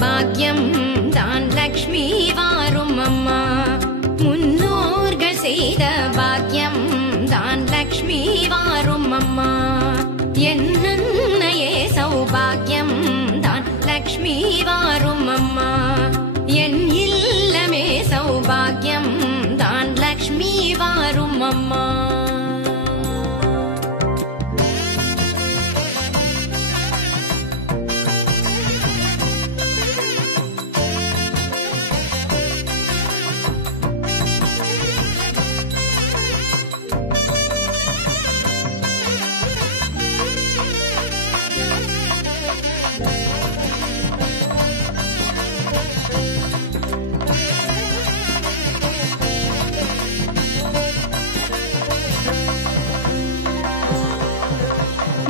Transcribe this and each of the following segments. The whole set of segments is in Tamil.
பாக்யம் தான் லக்ஷ்மி வாரும் அம்மா. முன்னோர்கள் செய்த பாக்யம் தான் லக்ஷ்மி வாரும் அம்மா. என்னையே சௌபாகியம் தான் லக்ஷ்மி வாரும் அம்மா. என் இல்லமே சௌபாகியம் தான் லக்ஷ்மி வாரும் அம்மா.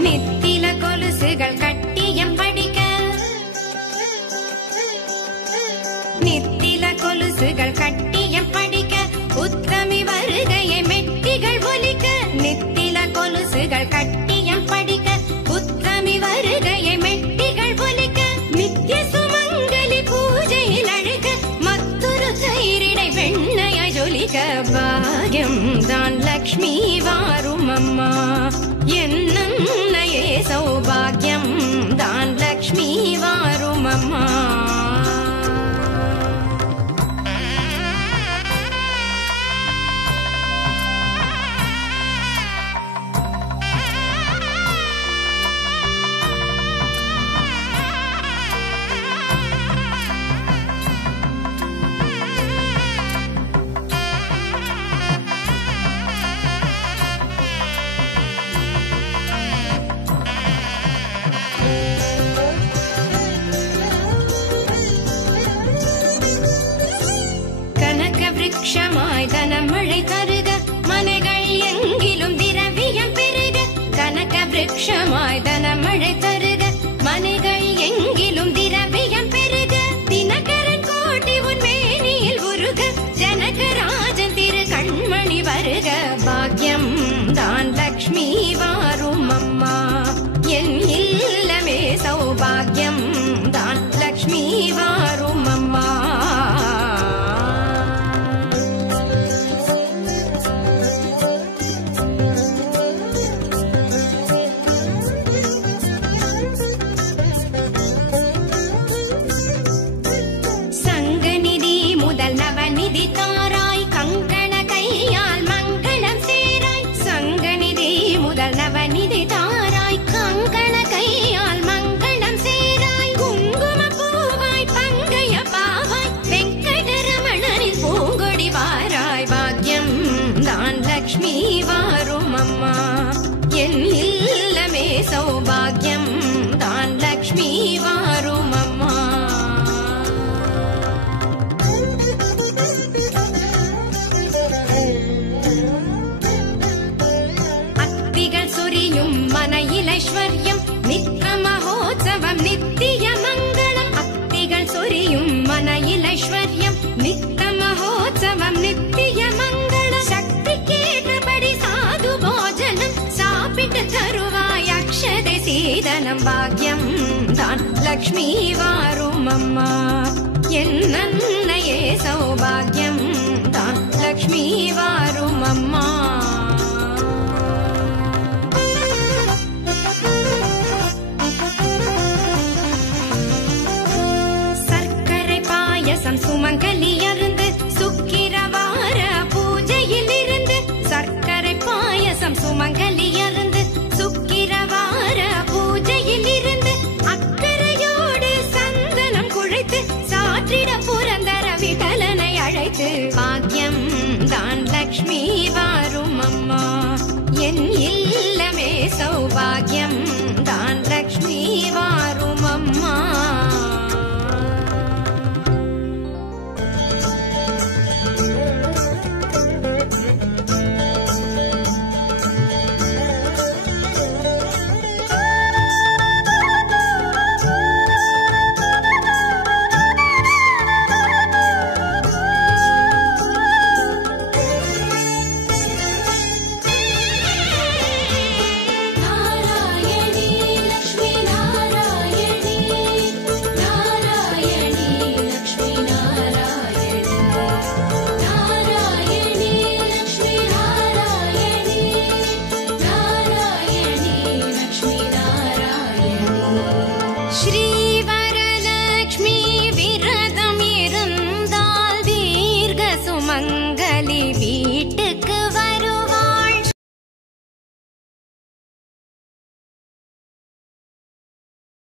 நித்தில கொலுசுகள் கட்டியம் படிக்க, நித்தில கொலுசுகள் கட்டியம் படிக்க, உத்தமி வருகையை மெட்டிகள் ஒலிக்க. நித்தில கொலுசுகள் கட்டியம் படிக்க, உத்தமி வருகையை மெட்டிகள் ஒலிக்க. நித்திய சுமங்கலி பூஜையில் அழுக, மற்றொரு தயிரிடை வெண்ணைய ஜொலிக்க. பாக்யம் தான் லக்ஷ்மி வாரும் அம்மா. என்னையே சௌபாகியம் தான் லக்ஷ்மி வாரும் அம்மா. விருட்சமாய் தனமழை தருக, மனைகள் எங்கிலும் திரவியம் பெருக. கனக விருட்சமாய் தனமழை தருக, மனைகள் எங்கிலும் திரவியம் பெருக. தினகரன் கோட்டி உன் மேனியில் உருக, ஜனகராஜன் திரு கண்மணி வருக. பாக்யம் தான் லக்ஷ்மி வாரும் அம்மா. என் இல்லமே சௌபாகியம் தான் லக்ஷ்மி வாரும் அம்மா. நவநிதி தாராய் கங்கண கையால் மங்களம் சேராய். சங்கநிதி முதல் நவநிதி தாராய் கங்கண கையால் மங்களம் சேராய். குங்கும பூவாய் பங்கைய பாவாய் வெங்கடரமணனின் பூங்கொடி வாராய். பாக்யம் தான் லக்ஷ்மி வாரும் அம்மா. என் இல்லமே சௌபாகியம் தான் லக்ஷ்மி வாரும் அம்மா. ஐஸ்வர்யம் நித்த மகோத்சவம் நித்திய மங்களம். அத்திகள் சொரியும் மனையில் ஐஸ்வர்யம் நித்த மகோத்சவம் நித்திய மங்களம். சக்தி கேட்டபடி சாது போஜனம் சாப்பிட்டு தருவாய் அக்ஷதை சீதனம். பாக்யம் தான் லக்ஷ்மி வாரும் அம்மா. என்னையே சௌபாகியம் தான் லக்ஷ்மி வாரும் அம்மா. சுமங்கலி அருந்து சுக்கிரவார பூஜையில் இருந்து. சர்க்கரை பாயசம் சுமங்கலி அருந்து சுக்கிரவார பூஜையில் இருந்து. அக்கறையோடு சந்தனம் குழைத்து சாற்றிட புரந்தர விட்டலனை அழைத்து. பாக்யம் தான் லக்ஷ்மி வாரும் அம்மா. என் இல்லமே சௌபாகியம் தான் லக்ஷ்மி வாரும் அம்மா. ஸ்ரீ